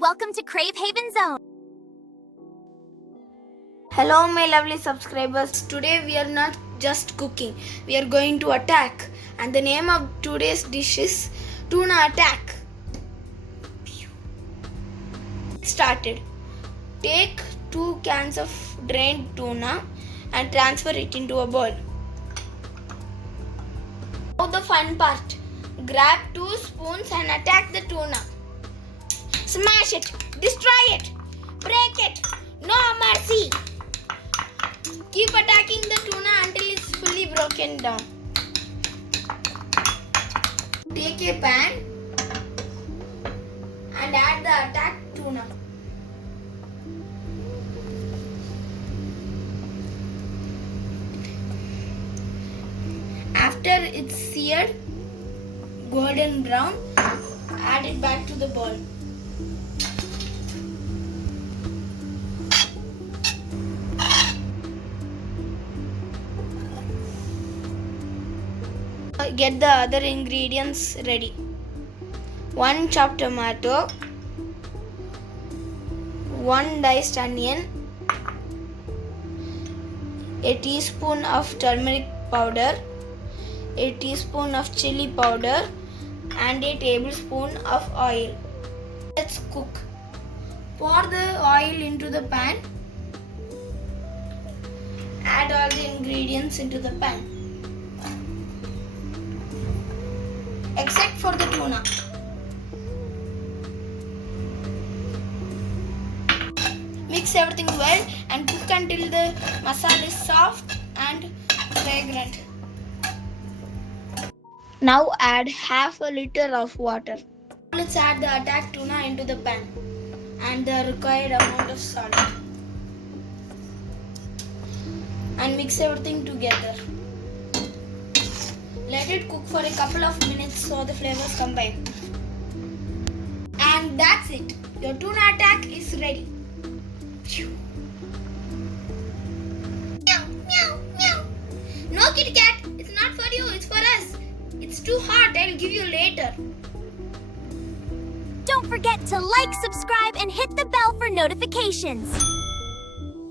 Welcome to Crave Haven Zone. Hello my lovely subscribers. Today we are not just cooking. We are going to attack. And the name of today's dish is Tuna Attack. Started. Take 2 cans of drained tuna and transfer it into a bowl. Now the fun part. Grab 2 spoons and attack the tuna. Smash it, destroy it, break it, no mercy. Keep attacking the tuna until it's fully broken down. Take a pan and add the attacked tuna. After it's seared golden brown, add it back to the bowl. Get the other ingredients ready. 1 chopped tomato, 1 diced onion, a teaspoon of turmeric powder, a teaspoon of chili powder, and a tablespoon of oil. Let's cook. Pour the oil into the pan. Add all the ingredients into the pan, except for the tuna. Mix everything well and cook until the masala is soft and fragrant. Now add half a liter of water. Let's add the attacked tuna into the pan and the required amount of salt. And mix everything together. Let it cook for a couple of minutes so the flavors combine. And that's it. Your tuna attack is ready. Meow, meow, meow. No, kitty cat. It's not for you. It's for us. It's too hot. I'll give you later. Don't forget to like, subscribe, and hit the bell for notifications.